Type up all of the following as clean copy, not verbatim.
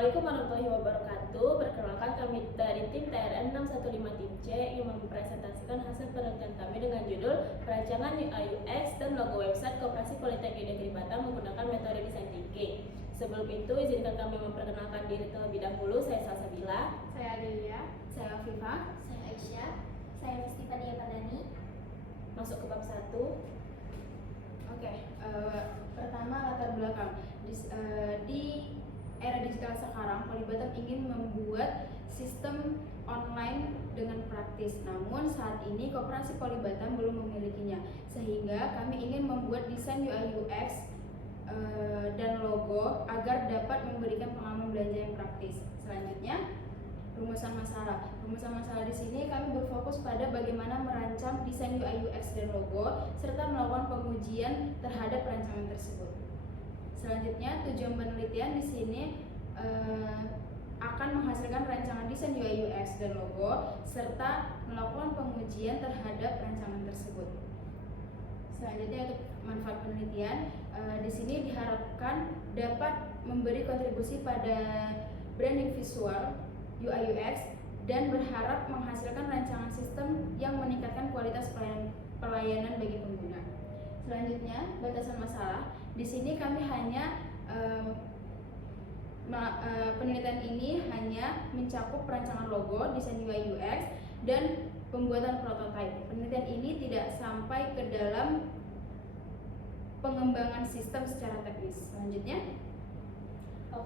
Assalamualaikum warahmatullahi wabarakatuh. Perkenalkan kami dari tim TRN 615 tim C yang mempresentasikan hasil penelitian kami dengan judul Perancangan UI UX dan logo website Koperasi Politeknik Negeri Batam menggunakan metode design thinking. Sebelum itu, izinkan kami memperkenalkan diri terlebih dahulu. Saya Salsabila, saya Adelia, saya Afifah, saya Aisyah, saya Festivalia Padani. Masuk ke bab 1. Pertama latar belakang. Di era digital sekarang, Polibatam ingin membuat sistem online dengan praktis. Namun saat ini Koperasi Polibatam belum memilikinya, sehingga kami ingin membuat desain UI UX dan logo agar dapat memberikan pengalaman belajar yang praktis. Selanjutnya, rumusan masalah. Rumusan masalah di sini kami berfokus pada bagaimana merancang desain UI UX dan logo serta melakukan pengujian terhadap rancangan tersebut. Selanjutnya, tujuan penelitian di sini akan menghasilkan rancangan desain UI UX dan logo serta melakukan pengujian terhadap rancangan tersebut. Selanjutnya, untuk manfaat penelitian, di sini diharapkan dapat memberi kontribusi pada branding visual UI UX dan berharap menghasilkan rancangan sistem yang meningkatkan kualitas pelayanan bagi pengguna. Selanjutnya, batasan masalah. Di sini kami hanya penelitian ini hanya mencakup perancangan logo, desain UI UX, dan pembuatan prototipe. Penelitian ini tidak sampai ke dalam pengembangan sistem secara teknis. Selanjutnya,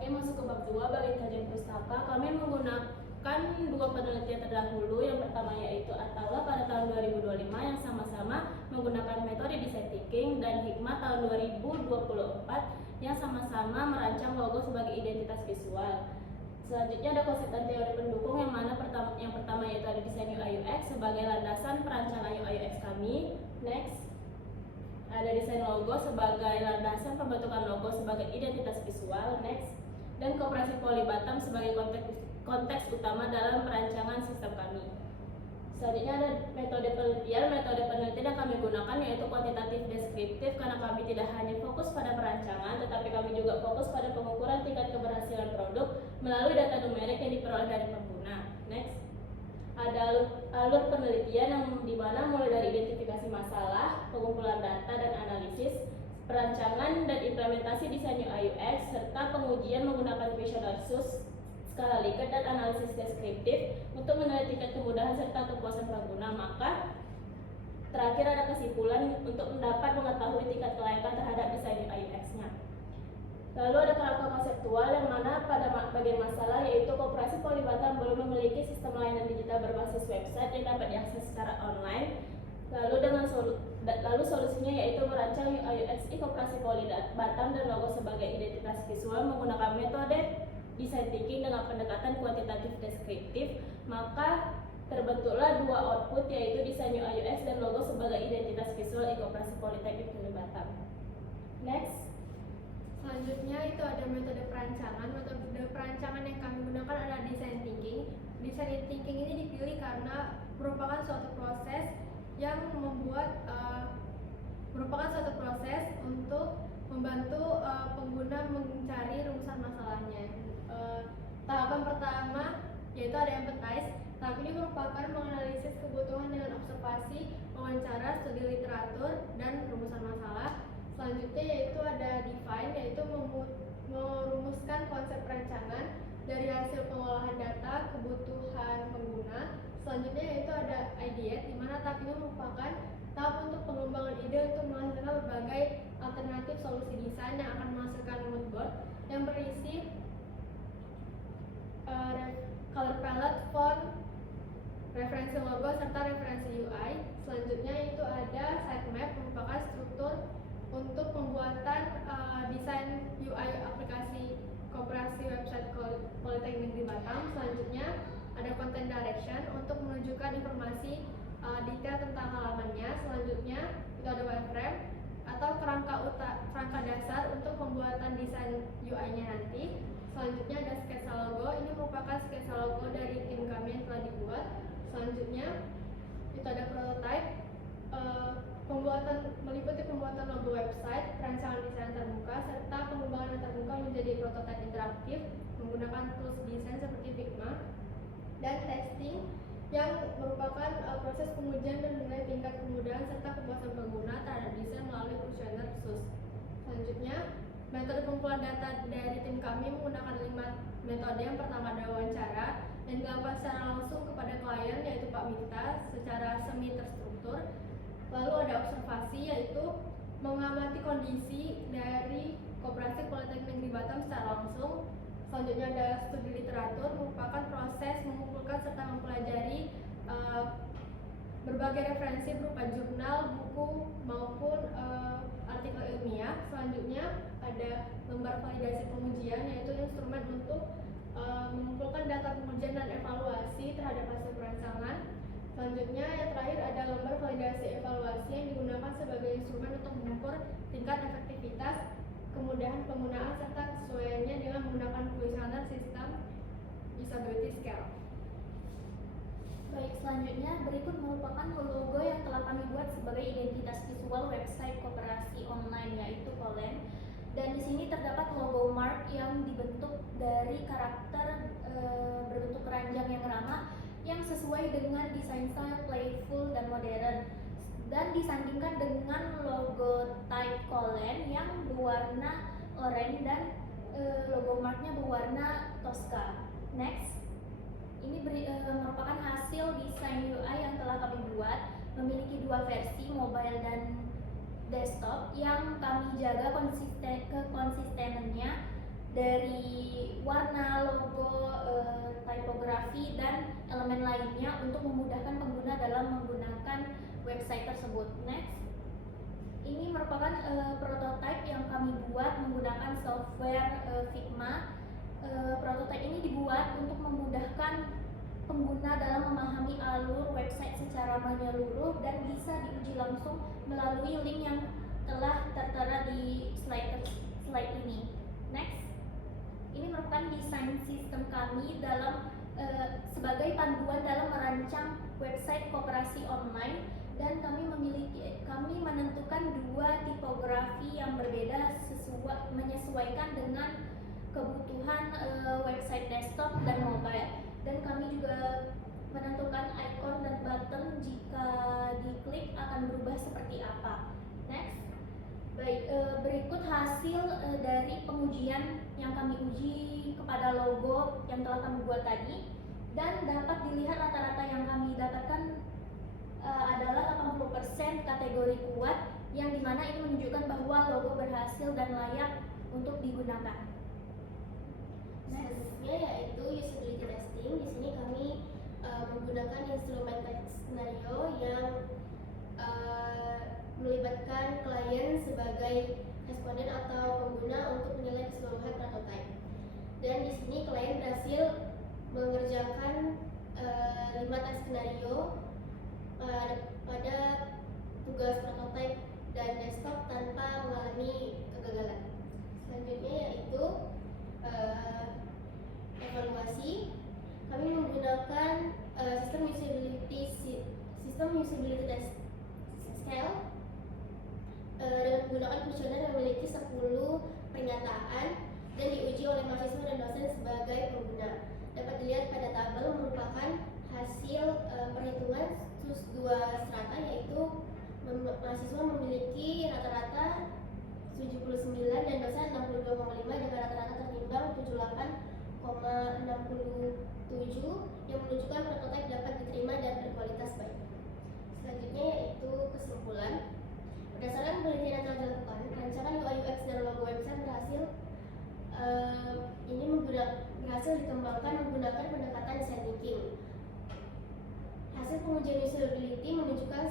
Masuk ke bab 2, bagi kajian pustaka. Kami menggunakan dua penelitian terdahulu. Yang pertama yaitu Atala pada tahun 2025 yang sama-sama menggunakan metode design thinking, dan Hikmah tahun 2024 yang sama-sama merancang logo sebagai identitas visual. Selanjutnya ada konsep dan teori pendukung, yang mana yang pertama yaitu ada desain UI UX sebagai landasan perancangan UI UX kami. Next, ada desain logo sebagai landasan pembentukan logo sebagai identitas visual. Next, dan Koperasi Polibatam sebagai konteks utama dalam perancangan sistem kami. Selanjutnya ada metode penelitian. Metode penelitian yang kami gunakan yaitu kuantitatif deskriptif, karena kami tidak hanya fokus pada perancangan, tetapi kami juga fokus pada pengukuran tingkat keberhasilan produk melalui data numerik yang diperoleh dari pengguna. Next, ada alur penelitian yang dimana mulai dari identifikasi masalah, pengumpulan data dan analisis, perancangan dan implementasi desain UI UX, serta pengujian menggunakan questionnaire, skala Likert dan analisis deskriptif untuk menilai tingkat kemudahan serta kepuasan pengguna. Maka terakhir ada kesimpulan untuk mendapat mengetahui tingkat kelayakan terhadap desain UI UX-nya. Lalu ada kerangka konseptual, yang mana pada bagian masalah yaitu Koperasi Polibatam belum memiliki sistem layanan digital berbasis website yang dapat diakses secara online. Lalu solusinya yaitu merancang UI UX Koperasi Polibatam dan logo sebagai identitas visual menggunakan metode design thinking dengan pendekatan kuantitatif deskriptif. Maka terbentuklah dua output yaitu desain UI UX dan logo sebagai identitas visual Koperasi Politeknik Negeri Batam. Next, Selanjutnya itu ada metode perancangan. Metode perancangan yang kami gunakan adalah design thinking. Design thinking ini dipilih karena merupakan suatu proses untuk membantu pengguna mencari rumusan masalahnya. Tahapan pertama yaitu ada empathize. Tahap ini merupakan menganalisis kebutuhan dengan observasi, wawancara, studi literatur, dan rumusan masalah. Selanjutnya yaitu ada define, yaitu merumuskan konsep perancangan dari hasil pengolahan data kebutuhan pengguna. Selanjutnya yaitu ada ideate, di mana tahap ini merupakan tahap untuk pengembangan ide untuk menghasilkan berbagai alternatif solusi desain yang akan menghasilkan mood board yang berisi color palette, font, referensi logo, serta referensi UI. Selanjutnya itu ada sitemap, merupakan struktur untuk pembuatan desain UI aplikasi Koperasi website Politeknik Negeri Batam. Selanjutnya ada content direction untuk menunjukkan informasi detail tentang halamannya. Selanjutnya itu ada wireframe atau kerangka dasar untuk pembuatan desain UI-nya nanti. Selanjutnya ada sketsa logo. Ini merupakan sketsa logo dari tim kami yang telah dibuat. Selanjutnya itu ada prototype, meliputi pembuatan logo website, perancangan desain terbuka, serta pengembangan terbuka menjadi prototipe interaktif menggunakan tools desain seperti Figma, dan testing yang merupakan proses pengujian dan menilai tingkat kemudahan serta kepuasan pengguna terhadap desain melalui kuesioner khusus. Selanjutnya, metode pengumpulan data dari tim kami menggunakan 5 metode. Yang pertama ada wawancara yang dilakukan secara langsung kepada klien, yaitu Pak Minta, secara semi terstruktur. Lalu ada observasi, yaitu mengamati kondisi dari Koperasi Politeknik Negeri Batam secara langsung. Selanjutnya ada studi literatur, merupakan proses mengumpulkan serta mempelajari berbagai referensi berupa jurnal, buku, maupun artikel ilmiah. Selanjutnya ada lembar validasi pengujian, yaitu instrumen untuk mengumpulkan data pengujian dan evaluasi terhadap hasil perancangan. Selanjutnya yang terakhir ada lembar validasi evaluasi yang digunakan sebagai instrumen untuk mengukur tingkat efektivitas, kemudahan penggunaan, serta kesesuaiannya dengan menggunakan kuesioner sistem usability scale. Baik, selanjutnya berikut merupakan logo yang telah kami buat sebagai identitas visual website koperasi online, yaitu Kolen. Dan di sini terdapat logo mark yang dibentuk dari karakter berbentuk keranjang yang ramah yang sesuai dengan desain style playful dan modern, dan disandingkan dengan logo type Kolen yang berwarna oranye dan logo marknya berwarna Tosca. Next, ini merupakan hasil desain UI yang telah kami buat, memiliki 2 versi, mobile dan desktop, yang kami jaga konsistenannya dari warna, logo, tipografi, dan elemen lainnya untuk memudahkan pengguna dalam menggunakan website tersebut. Next, ini merupakan prototipe yang kami buat menggunakan software Figma. Prototipe ini dibuat untuk memudahkan pengguna dalam memahami alur website secara menyeluruh dan bisa diuji langsung melalui link yang telah tertera di slide ini. Next, ini merupakan desain sistem kami dalam sebagai panduan dalam merancang website koperasi online, dan kami menentukan 2 tipografi yang berbeda menyesuaikan dengan kebutuhan website desktop dan mobile, dan kami juga menentukan icon dan button jika diklik akan berubah seperti apa. Next, baik, berikut hasil dari pengujian yang kami uji kepada logo yang telah kami buat tadi, dan dapat dilihat rata-rata yang kami dapatkan adalah 80% kategori kuat, yang dimana ini menunjukkan bahwa logo berhasil dan layak untuk digunakan. Selanjutnya yaitu usability testing. Di sini kami menggunakan instrumen text scenario yang melibatkan klien sebagai responden atau pengguna untuk menilai keseluruhan prototipe. Dan di sini klien berhasil mengerjakan 5 text skenario pada tugas prototipe dan desktop tanpa mengalami kegagalan. Selanjutnya yaitu evaluasi. Kami menggunakan sistem usability test scale dengan menggunakan kuesioner yang memiliki 10 pernyataan dan diuji oleh mahasiswa dan dosen sebagai pengguna. Dapat dilihat pada tabel merupakan hasil perhitungan sus 2 strata, yaitu mahasiswa memiliki rata-rata 79 dan dosen 62,5 dengan rata-rata tertimbang 78,67 yang menunjukkan prototipe dapat diterima dan berkualitas baik. Selanjutnya yaitu kesimpulan. Berdasarkan penelitian yang telah dilakukan, rancangan UI UX dan logo website berhasil dikembangkan menggunakan pendekatan design thinking. Hasil pengujian usability menunjukkan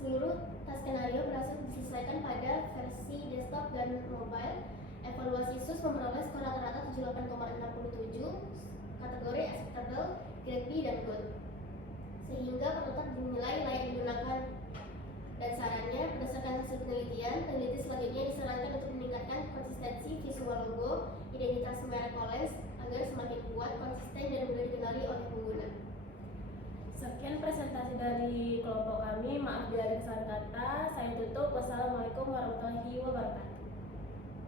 seluruh task skenario berhasil disesuaikan pada versi desktop dan mobile. Evaluasi SUS memperoleh skor rata-rata 78,67, kategori acceptable, grade B, dan good, sehingga prototipe dinilai layak digunakan. Dan sarannya, berdasarkan hasil penelitian, peneliti selanjutnya disarankan untuk meningkatkan konsistensi visual logo, identitas merek Collins agar semakin kuat, konsisten, dan mudah dikenali oleh pengguna. Sekian presentasi dari kelompok kami. Maaf bila ada kesalahan kata. Saya tutup. Wassalamualaikum warahmatullahi wabarakatuh.